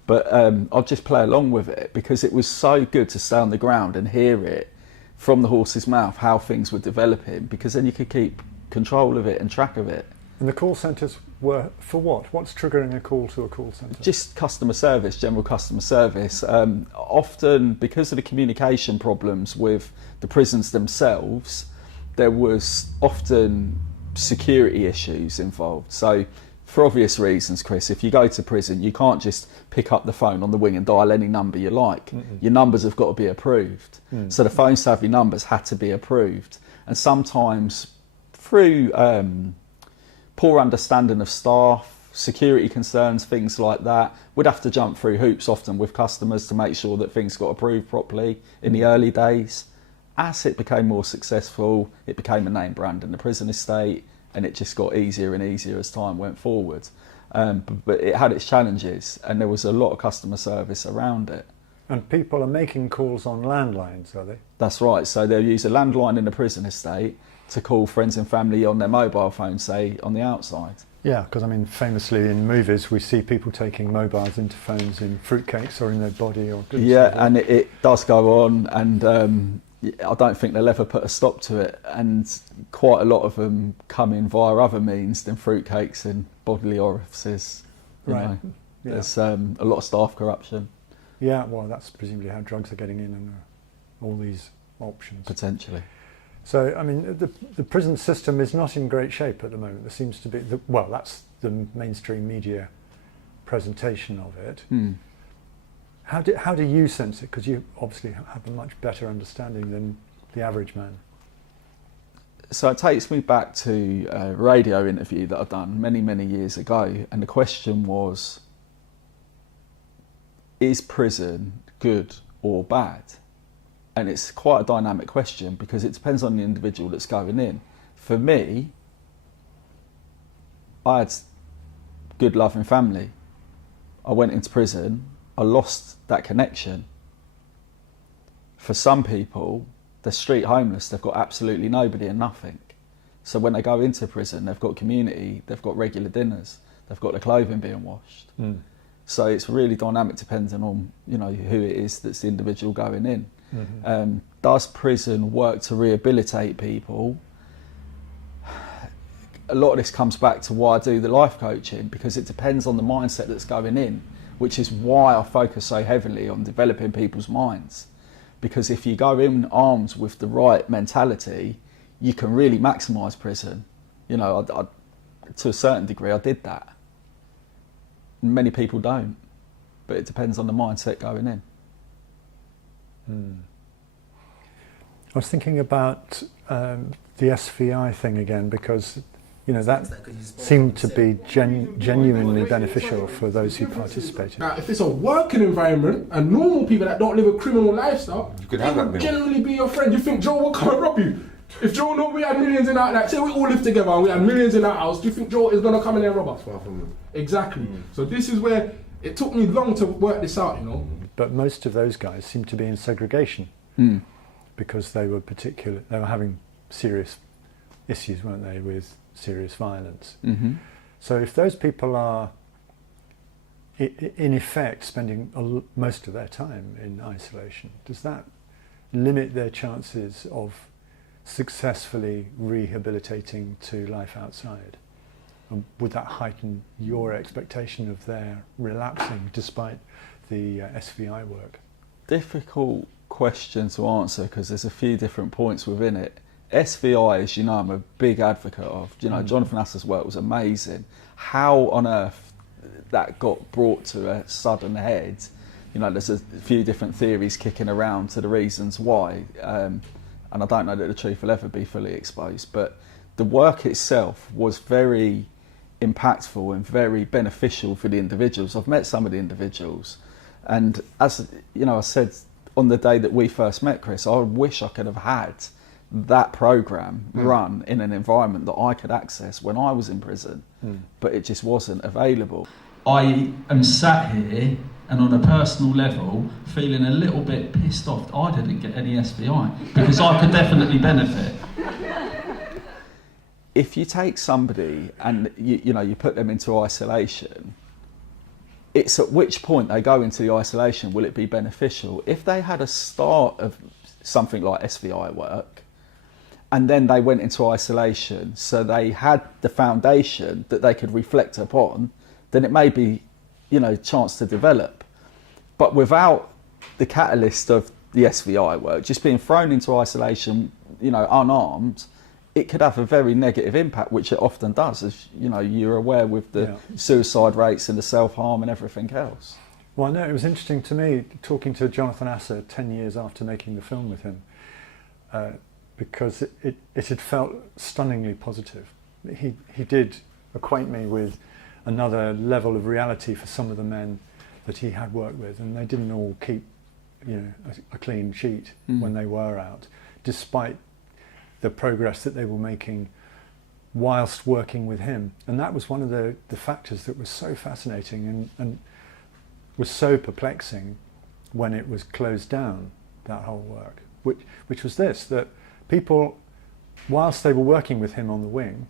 But I'd just play along with it because it was so good to stay on the ground and hear it from the horse's mouth, how things were developing, because then you could keep control of it and track of it. And the call centres were for what? What's triggering a call to a call centre? Just customer service, general customer service. Often, because of the communication problems with the prisons themselves, there was often security issues involved. So, for obvious reasons, Chris, if you go to prison, you can't just pick up the phone on the wing and dial any number you like. Your numbers have got to be approved. So the Phone Savvy numbers had to be approved. And sometimes through poor understanding of staff, security concerns, things like that, we'd have to jump through hoops often with customers to make sure that things got approved properly in the early days. As it became more successful, it became a name brand in the prison estate, and it just got easier and easier as time went forward. But it had its challenges, and there was a lot of customer service around it. And people are making calls on landlines, are they? That's right. So they'll use a landline in the prison estate to call friends and family on their mobile phone, say, on the outside. Yeah, because I mean, famously in movies, we see people taking mobiles into phones in fruitcakes or in their body or goods. Yeah, and it does go on, and I don't think they'll ever put a stop to it. And quite a lot of them come in via other means than fruitcakes and bodily orifices. Right. Yeah. There's a lot of staff corruption. Yeah, well, that's presumably how drugs are getting in, and all these options. Potentially. So, I mean, the prison system is not in great shape at the moment. There seems to be, that's the mainstream media presentation of it. How do you sense it? Because you obviously have a much better understanding than the average man. So it takes me back to a radio interview that I've done many, many years ago, and the question was, is prison good or bad? And it's quite a dynamic question because it depends on the individual that's going in. For me, I had good loving family. I went into prison, I lost that connection. For some people, they're street homeless, they've got absolutely nobody and nothing. So when they go into prison, they've got community, they've got regular dinners, they've got their clothing being washed. So it's really dynamic depending on, who it is that's the individual going in. Does prison work to rehabilitate people? A lot of this comes back to why I do the life coaching, because it depends on the mindset that's going in, which is why I focus so heavily on developing people's minds. Because if you go in armed with the right mentality, you can really maximise prison. to a certain degree, I did that. Many people don't, but it depends on the mindset going in. I was thinking about the SVI thing again, because that seemed to be genuinely beneficial for those who participated. Now, if it's a working environment and normal people that don't live a criminal lifestyle, You could they have that would meal. generally be your friend. You think Joe will come and rob you? If Joe knew we had millions in our, like, say we all live together and we had millions in our house, do you think Joe is going to come in there and rob us? Exactly. So this is where it took me long to work this out, But most of those guys seemed to be in segregation because they were having serious issues, weren't they, with serious violence. Mm-hmm. So if those people are in effect spending most of their time in isolation, does that limit their chances of successfully rehabilitating to life outside? And would that heighten your expectation of their relapsing despite the SVI work? Difficult question to answer because there's a few different points within it. SVI, as you know, I'm a big advocate of. Jonathan Asser's work was amazing. How on earth that got brought to a sudden head, there's a few different theories kicking around to the reasons why, and I don't know that the truth will ever be fully exposed, but the work itself was very impactful and very beneficial for the individuals. I've met some of the individuals, and as I said on the day that we first met, Chris, I wish I could have had that program run in an environment that I could access when I was in prison, but it just wasn't available. I am sat here and on a personal level feeling a little bit pissed off that I didn't get any SVI because I could definitely benefit. If you take somebody and you put them into isolation, it's at which point they go into the isolation will it be beneficial. If they had a start of something like SVI work and then they went into isolation so they had the foundation that they could reflect upon, then it may be chance to develop. But without the catalyst of the SVI work, just being thrown into isolation unarmed, it could have a very negative impact, which it often does, as you're aware with the suicide rates and the self-harm and everything else. Well, no, it was interesting to me talking to Jonathan Asser 10 years after making the film with him, because it had felt stunningly positive. He did acquaint me with another level of reality for some of the men that he had worked with, and they didn't all keep a clean sheet when they were out, despite the progress that they were making whilst working with him. And that was one of the factors that was so fascinating and was so perplexing when it was closed down, that whole work, which was this, that people, whilst they were working with him on the wing,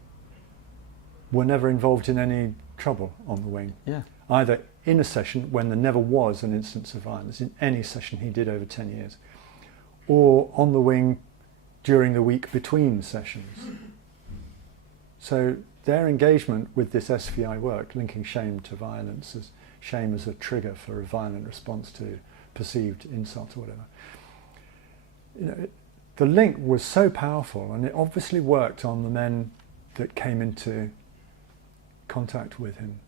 were never involved in any trouble on the wing. Yeah. Either in a session when there never was an instance of violence, in any session he did over 10 years, or on the wing during the week between sessions. So their engagement with this SVI work, linking shame to violence, as shame as a trigger for a violent response to perceived insult or whatever, the link was so powerful, and it obviously worked on the men that came into contact with him,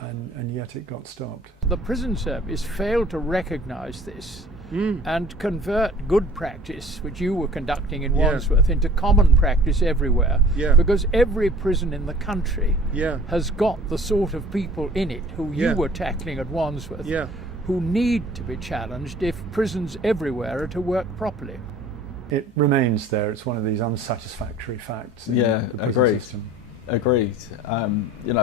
and yet it got stopped. The prison service failed to recognise this and convert good practice, which you were conducting in Wandsworth, into common practice everywhere. Yeah. Because every prison in the country Yeah. has got the sort of people in it who you were tackling at Wandsworth, Yeah. who need to be challenged if prisons everywhere are to work properly. It remains there. It's one of these unsatisfactory facts in Yeah, the prison agreed. system. Agreed.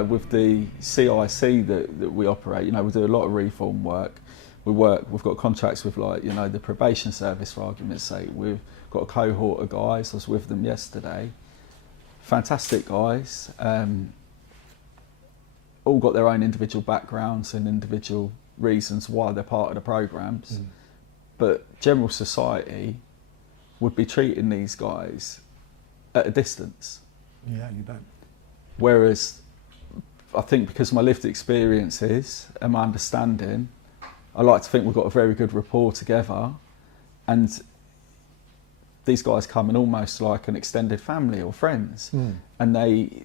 With the CIC that we operate, we do a lot of reform work. We've got contracts with the probation service, for argument's sake. We've got a cohort of guys. I was with them yesterday. Fantastic guys. All got their own individual backgrounds and individual reasons why they're part of the programs. But general society would be treating these guys at a distance. Yeah, you bet. Whereas I think because of my lived experiences and my understanding, I like to think we've got a very good rapport together, and these guys come in almost like an extended family or friends, and they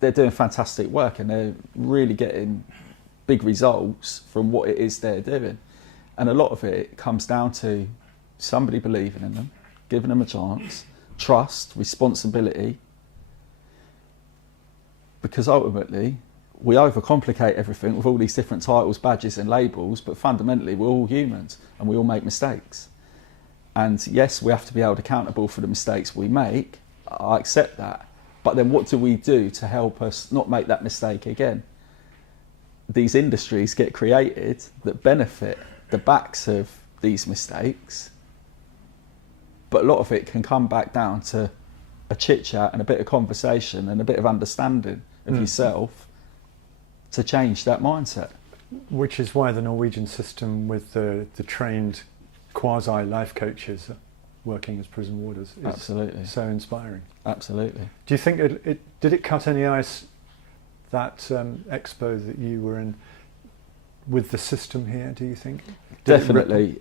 they're doing fantastic work and they're really getting big results from what it is they're doing. And a lot of it comes down to somebody believing in them, giving them a chance, trust, responsibility. Because ultimately, we overcomplicate everything with all these different titles, badges and labels, but fundamentally we're all humans and we all make mistakes. And yes, we have to be held accountable for the mistakes we make. I accept that. But then what do we do to help us not make that mistake again? These industries get created that benefit the backs of these mistakes, but a lot of it can come back down to a chit chat and a bit of conversation and a bit of understanding of yourself to change that mindset. Which is why the Norwegian system with the trained quasi life coaches working as prison warders is Absolutely. so inspiring. Absolutely. Do you think did it cut any ice, that expo that you were in, with the system here, do you think? Definitely.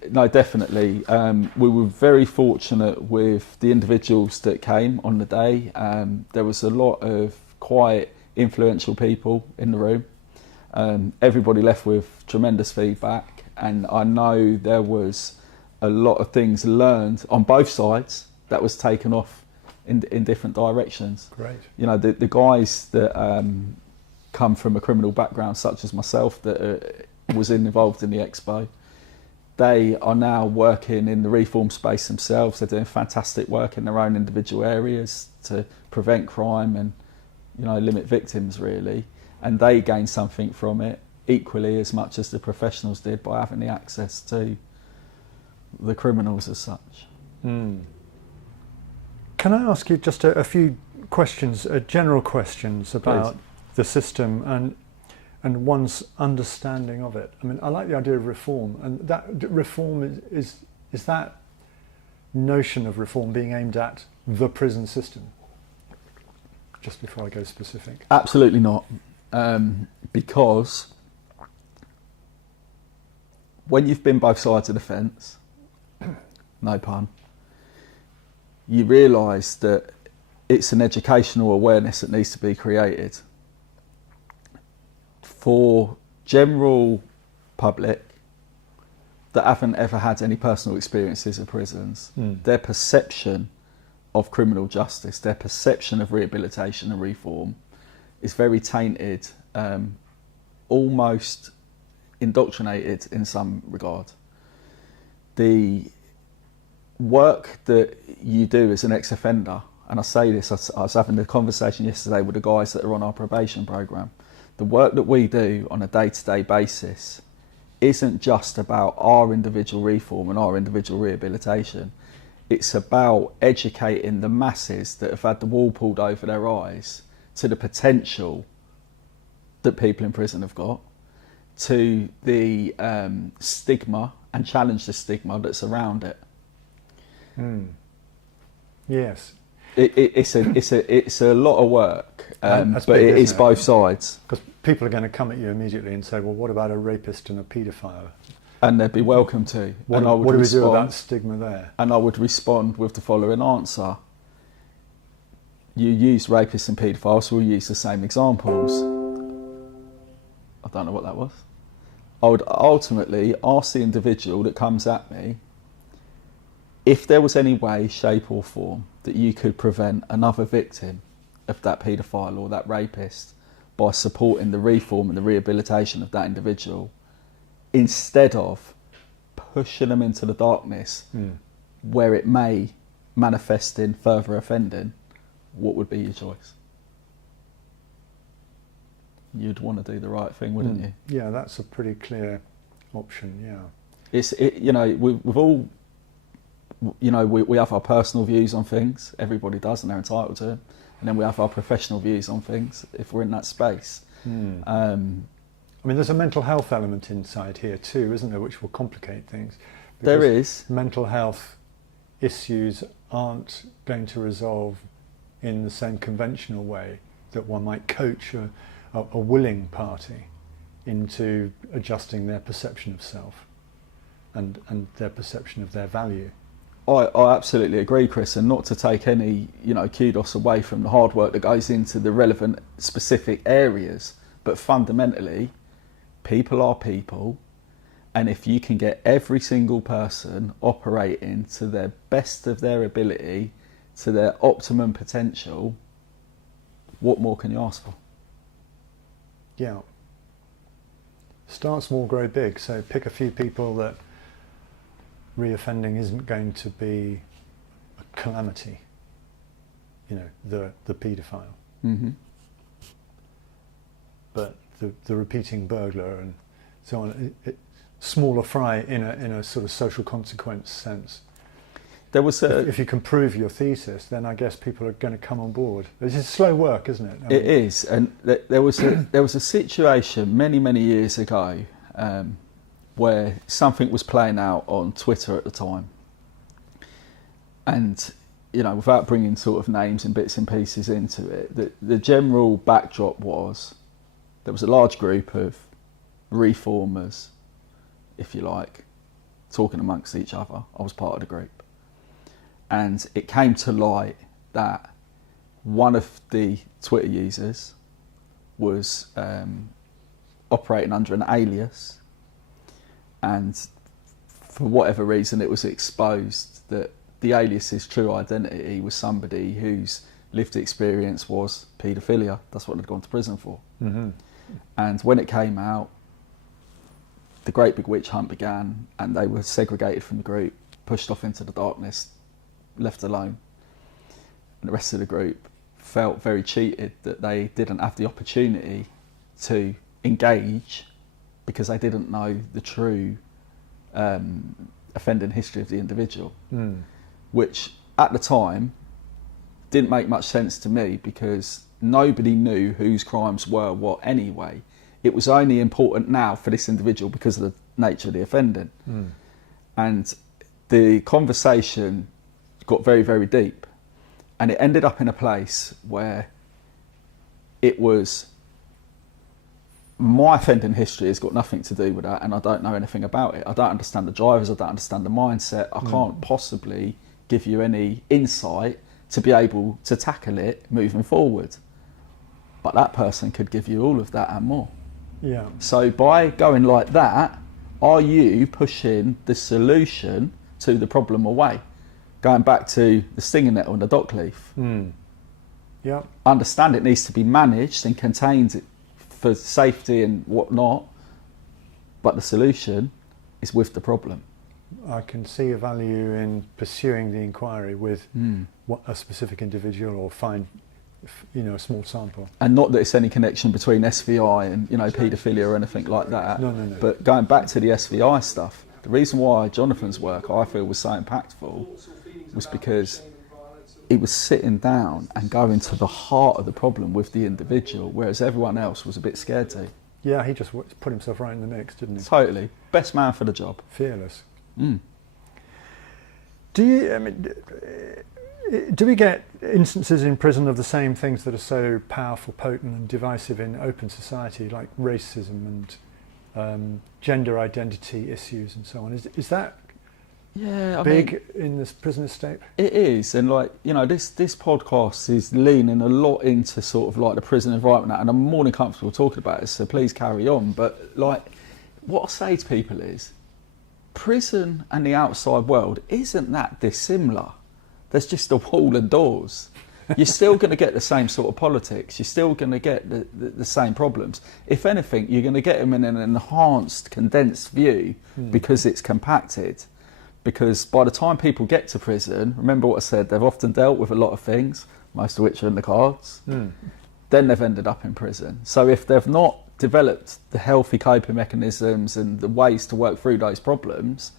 We were very fortunate with the individuals that came on the day. There was a lot of quite influential people in the room. Everybody left with tremendous feedback, and I know there was a lot of things learned on both sides that was taken off in different directions. Great. You know, the guys that come from a criminal background, such as myself, that was involved in the expo, they are now working in the reform space themselves. They're doing fantastic work in their own individual areas to prevent crime and, you know, limit victims, really. And they gain something from it equally as much as the professionals did by having the access to the criminals as such. Can I ask you just a few questions, general questions about the system and one's understanding of it? I mean, I like the idea of reform, and that reform is that notion of reform being aimed at the prison system? Just before I go specific. Absolutely not, because when you've been both sides of the fence, no pun, you realise that it's an educational awareness that needs to be created. For general public that haven't ever had any personal experiences of prisons, their perception of criminal justice, their perception of rehabilitation and reform is very tainted, almost indoctrinated in some regard. The work that you do as an ex-offender, and I say this, I was having a conversation yesterday with the guys that are on our probation programme. The work that we do on a day-to-day basis isn't just about our individual reform and our individual rehabilitation. It's about educating the masses that have had the wool pulled over their eyes to the potential that people in prison have got, to the stigma, and challenge the stigma that's around it. Yes. It's a lot of work, but big, it is isn't it? both sides. Because people are going to come at you immediately and say, well, what about a rapist and a paedophile? And they'd be welcome to. What do we do about stigma there? And I would respond with the following answer. You use rapists and paedophiles, so we'll use the same examples. I don't know what that was. I would ultimately ask the individual that comes at me if there was any way, shape or form that you could prevent another victim of that paedophile or that rapist by supporting the reform and the rehabilitation of that individual, instead of pushing them into the darkness where it may manifest in further offending, what would be your choice? You'd want to do the right thing, wouldn't you? Yeah, that's a pretty clear option, yeah. We've all, we have our personal views on things, everybody does, and they're entitled to them. And then we have our professional views on things if we're in that space. I mean, there's a mental health element inside here too, isn't there, which will complicate things. There is. Mental health issues aren't going to resolve in the same conventional way that one might coach a willing party into adjusting their perception of self and their perception of their value. I absolutely agree, Chris, and not to take any, kudos away from the hard work that goes into the relevant specific areas, but fundamentally, people are people, and if you can get every single person operating to their best of their ability, to their optimum potential, what more can you ask for? Yeah. Start small, grow big. So pick a few people that reoffending isn't going to be a calamity. The paedophile. Mm-hmm. But the repeating burglar and so on, smaller fry in a sort of social consequence sense. There was if you can prove your thesis, then I guess people are going to come on board. This is slow work, isn't it? It is, and there was a situation many years ago where something was playing out on Twitter at the time, and without bringing sort of names and bits and pieces into it, the general backdrop was there was a large group of reformers, if you like, talking amongst each other. I was part of the group. And it came to light that one of the Twitter users was operating under an alias, and for whatever reason it was exposed that the alias's true identity was somebody whose lived experience was paedophilia. That's what they'd gone to prison for. Mm-hmm. And when it came out, the great big witch hunt began, and they were segregated from the group, pushed off into the darkness, left alone. And the rest of the group felt very cheated that they didn't have the opportunity to engage because they didn't know the true offending history of the individual, which at the time didn't make much sense to me because nobody knew whose crimes were what anyway. It was only important now for this individual because of the nature of the offending. And the conversation got very deep, and it ended up in a place where it was my offending history has got nothing to do with that, and I don't know anything about it. I don't understand the drivers, I don't understand the mindset. I can't possibly give you any insight to be able to tackle it moving forward, but that person could give you all of that and more. Yeah. So by going like that, are you pushing the solution to the problem away? Going back to the stinging nettle and the dock leaf. Yeah. Understand it needs to be managed and contained for safety and whatnot, but the solution is with the problem. I can see a value in pursuing the inquiry with a specific individual, or find a small sample. And not that it's any connection between SVI and paedophilia or anything like that. No. But going back to the SVI stuff, the reason why Jonathan's work I feel was so impactful was because he was sitting down and going to the heart of the problem with the individual, whereas everyone else was a bit scared to. Yeah, he just put himself right in the mix, didn't he? Totally. Best man for the job. Fearless. Do we get instances in prison of the same things that are so powerful, potent and divisive in open society, like racism and gender identity issues and so on? Is that big in this prison estate? It is, and this podcast is leaning a lot into sort of like the prison environment, and I'm more than comfortable talking about it, so please carry on. But what I say to people is, prison and the outside world isn't that dissimilar. There's just a wall and doors. You're still going to get the same sort of politics. You're still going to get the same problems. If anything, you're going to get them in an enhanced, condensed view because it's compacted. Because by the time people get to prison, remember what I said, they've often dealt with a lot of things, most of which are in the cards. Then they've ended up in prison. So if they've not developed the healthy coping mechanisms and the ways to work through those problems,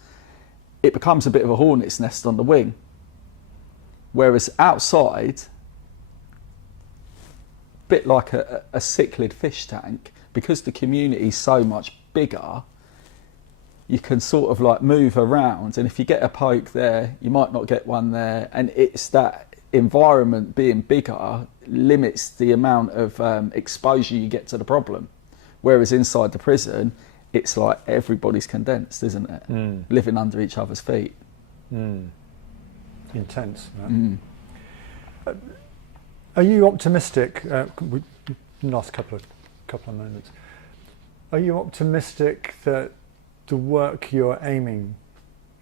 it becomes a bit of a hornet's nest on the wing. Whereas outside, bit like a cichlid fish tank, because the community is so much bigger, you can sort of like move around, and if you get a poke there, you might not get one there, and it's that environment being bigger limits the amount of exposure you get to the problem. Whereas inside the prison, it's like everybody's condensed, isn't it? Living under each other's feet. intense. Are you optimistic? Last couple of moments. Are you optimistic that the work you're aiming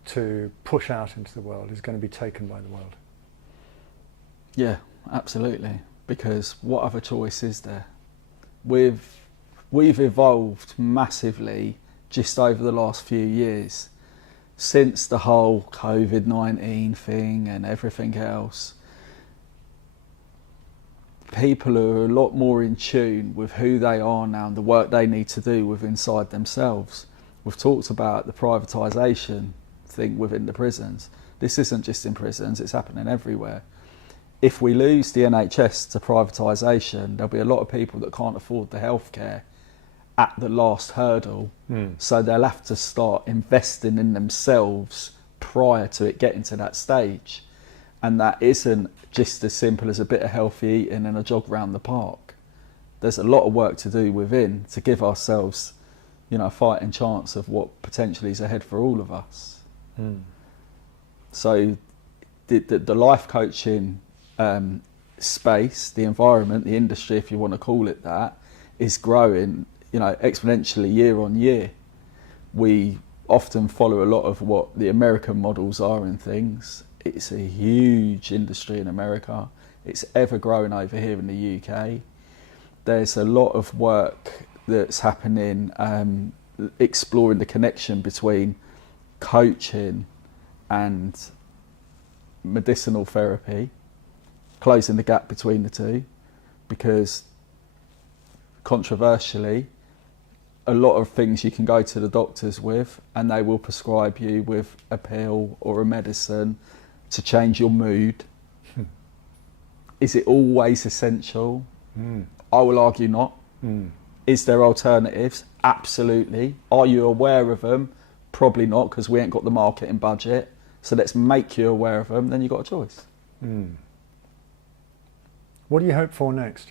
to push out into the world is going to be taken by the world? Yeah, absolutely. Because what other choice is there? We've evolved massively just over the last few years, since the whole COVID-19 thing and everything else. People are a lot more in tune with who they are now and the work they need to do within inside themselves. We've talked about the privatisation thing within the prisons. This isn't just in prisons, it's happening everywhere. If we lose the NHS to privatisation, there'll be a lot of people that can't afford the healthcare at the last hurdle. So they'll have to start investing in themselves prior to it getting to that stage. And that isn't just as simple as a bit of healthy eating and a jog round the park. There's a lot of work to do within to give ourselves, a fighting chance of what potentially is ahead for all of us. So the life coaching space, the environment, the industry, if you want to call it that, is growing, exponentially year on year. We often follow a lot of what the American models are and things. It's a huge industry in America. It's ever growing over here in the UK. There's a lot of work that's happening, exploring the connection between coaching and medicinal therapy, closing the gap between the two, because controversially, a lot of things you can go to the doctors with and they will prescribe you with a pill or a medicine to change your mood. Is it always essential? I will argue not. Is there alternatives? Absolutely. Are you aware of them? Probably not, because we ain't got the marketing budget. So let's make you aware of them, then you've got a choice. What do you hope for next?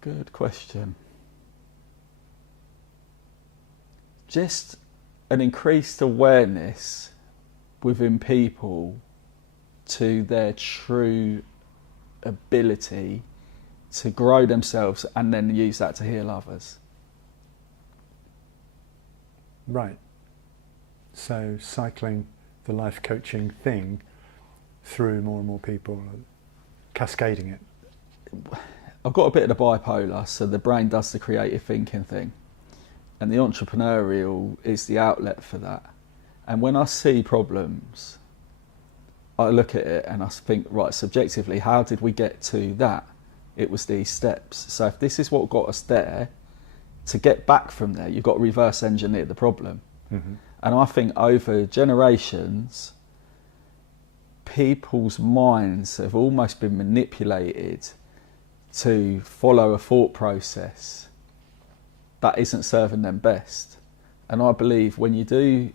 Good question. Just an increased awareness within people to their true ability to grow themselves and then use that to heal others. Right. So cycling the life coaching thing through more and more people, cascading it. I've got a bit of the bipolar, so the brain does the creative thinking thing. And the entrepreneurial is the outlet for that. And when I see problems, I look at it and I think, right, subjectively, how did we get to that? It was these steps. So if this is what got us there, to get back from there, you've got to reverse engineer the problem. And I think over generations, people's minds have almost been manipulated to follow a thought process that isn't serving them best. And I believe when you do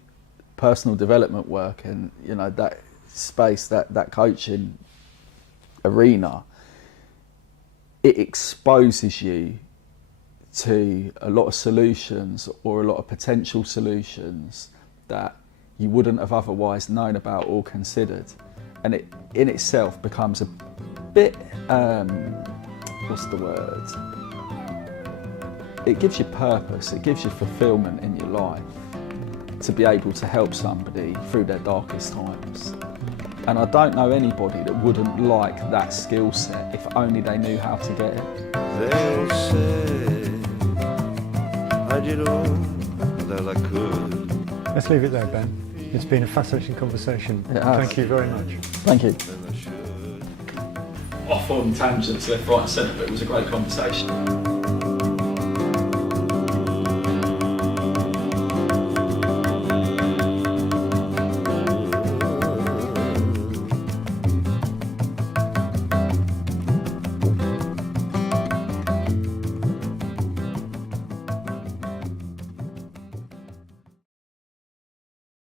personal development work and that space, that coaching arena, it exposes you to a lot of solutions or a lot of potential solutions that you wouldn't have otherwise known about or considered. And it in itself becomes a bit, what's the word? It gives you purpose, it gives you fulfillment in your life to be able to help somebody through their darkest times. And I don't know anybody that wouldn't like that skill set if only they knew how to get it. They said I did all that I could. Let's leave it there, Ben. It's been a fascinating conversation. Thank you very much. Thank you. Off on tangents left, right and centre, but it was a great conversation.